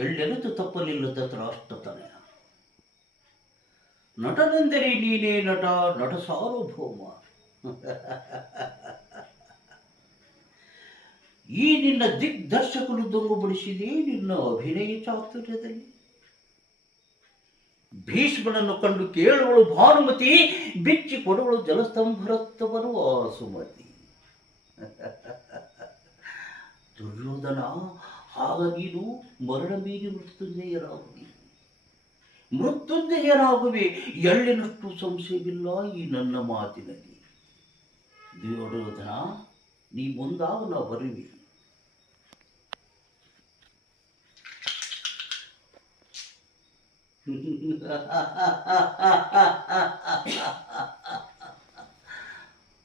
ಎಳ್ಳೆನಿತು ತಪ್ಪಲಿಲ್ಲದ ರಾಷ್ಟ್ರತನಯ. ನಟನೆಂದರೆ ನೀನೇ ನಟ, ನಟ ಸಾರ್ವಭೌಮ. ಈ ನಿನ್ನ ದಿಗ್ದರ್ಶಕನು ದೊಂಗುಬಡಿಸಿದೆ ನಿನ್ನ ಅಭಿನಯ ಚಾತುರ್ಯದಲ್ಲಿ. ಭೀಷ್ಮನನ್ನು ಕಂಡು ಕೇಳುವಳು ಭಾನುಮತಿ, ಬಿಚ್ಚಿ ಕೊಡುವಳು ಜಲಸ್ತಂಭರತ್ವನು ಸುಮತಿ. ದುರ್ಯೋಧನ, ಆಗ ನೀನು ಮರಣ ಮೀರಿ ಮೃತ್ಯುಂಜಯರಾಗುವೆ. ಎಳ್ಳಿನಷ್ಟು ಸಂಶಯವಿಲ್ಲ ಈ ನನ್ನ ಮಾತಿನಲ್ಲಿ. ದುರ್ಯೋಧನ, ನೀ ಮುಂದಾಗ ನಾವು ಬರುವೆ.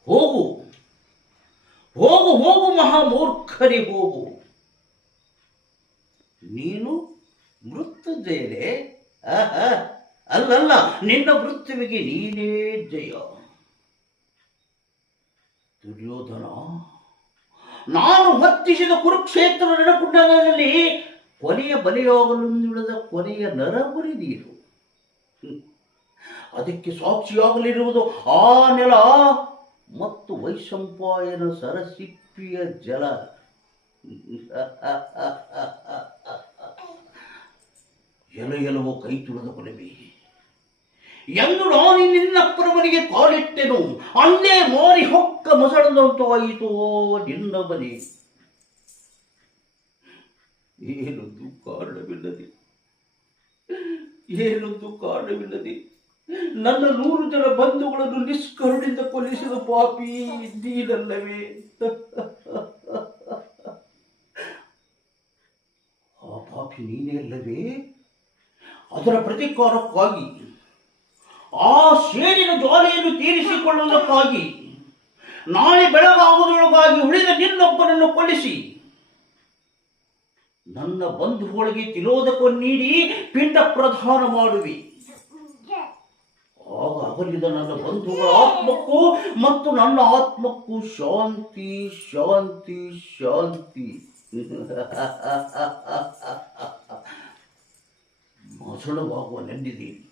ಹೋಗು ಹೋಗು ಹೋಗು ಮಹಾಮೂರ್ಖರಿ ಹೋಗು. ನೀನು ಮೃತ್ಯುಂಜಯನೇ? ಅಲ್ಲಲ್ಲ, ನಿನ್ನ ಮೃತ್ಯುವಿಗೆ ನೀನೇ ಜಯ. ದುರ್ಯೋಧನ, ನಾನು ವರ್ತಿಸಿದ ಕುರುಕ್ಷೇತ್ರ ರಣಕುಂಡದಲ್ಲಿ ಕೊನೆಯ ಬಲಿಯಾಗಲುಳಿದ ಕೊನೆಯ ನರಗುರಿ ನೀರು. ಅದಕ್ಕೆ ಸಾಕ್ಷಿಯಾಗಲಿರುವುದು ಆ ನೆಲ ಮತ್ತು ವೈಶಂಪಾಯನ ಸರಸಿಪ್ಪಿಯ ಜಲ. ಎಲೆಯಲವೋ ಕೈ ತುಳಿದ ಕೊಲವೇ ಎಂದು ನಾನು ನಿನ್ನಪ್ಪನ ಮನೆಗೆ ಕಾಲಿಟ್ಟೆನು. ಅಲ್ಲೇ ಮಾರಿ ಹೊಕ್ಕ ಮೊಸಳದಂತಾಯಿತು ನಿನ್ನ ಮನೆ. ಏನೊಂದು ಕಾರಣವಿಲ್ಲದೆ ನನ್ನ 100 ಜನ ಬಂಧುಗಳನ್ನು ನಿಷ್ಕರುಣಿಂದ ಕೊಲ್ಲಿಸಿದ ಪಾಪಿ ನೀನಲ್ಲವೇ? ಆ ಪಾಪಿ ನೀನೇ ಅಲ್ಲವೇ? ಅದರ ಪ್ರತೀಕಾರಕ್ಕಾಗಿ, ಆ ಸೇಡಿನ ಜ್ವಾಲೆಯನ್ನು ತೀರಿಸಿಕೊಳ್ಳುವುದಕ್ಕಾಗಿ, ನಾಳೆ ಬೆಳಗಾಗುವುದರೊಳಗಾಗಿ ಉಳಿದ ನಿನ್ನೊಬ್ಬನನ್ನು ಕೊಲ್ಲಿಸಿ ನನ್ನ ಬಂಧುಗಳಿಗೆ ತಿಲೋದಕವನ್ನು ನೀಡಿ ಪಿಂಡ ಪ್ರದಾನ ಮಾಡುವಿ. ಆಗ ಅಗಲಿದ ನನ್ನ ಬಂಧುಗಳ ಆತ್ಮಕ್ಕೂ ಮತ್ತು ನನ್ನ ಆತ್ಮಕ್ಕೂ ಶಾಂತಿ ಶಾಂತಿ ಶಾಂತಿ. ಮೊಸಳವಾಗುವ ನೆನ್ನಿದೇವಿ,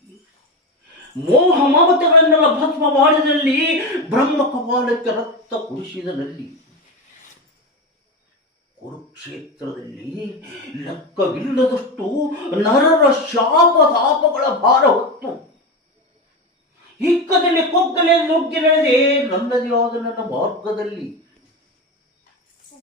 ಮೋಹ ಮಮತೆಗಳನ್ನೆಲ್ಲ ಭಸ್ಮ ಮಾಡಿದಲ್ಲಿ, ಬ್ರಹ್ಮ ಕಪಾಲಕ್ಕೆ ರಕ್ತ ಕುಡಿಸಿದನಲ್ಲಿ, ಕುರುಕ್ಷೇತ್ರದಲ್ಲಿ ಲೆಕ್ಕವಿಲ್ಲದಷ್ಟು ನರರ ಶಾಪ ತಾಪಗಳ ಭಾರ ಹೊತ್ತು ಹಿಕ್ಕದಲ್ಲಿ ಕೊಕ್ಕಲೆ ನುಗ್ಗಿ ನಡೆದೆ ನನ್ನದೇ ಆದ ನನ್ನ ಮಾರ್ಗದಲ್ಲಿ.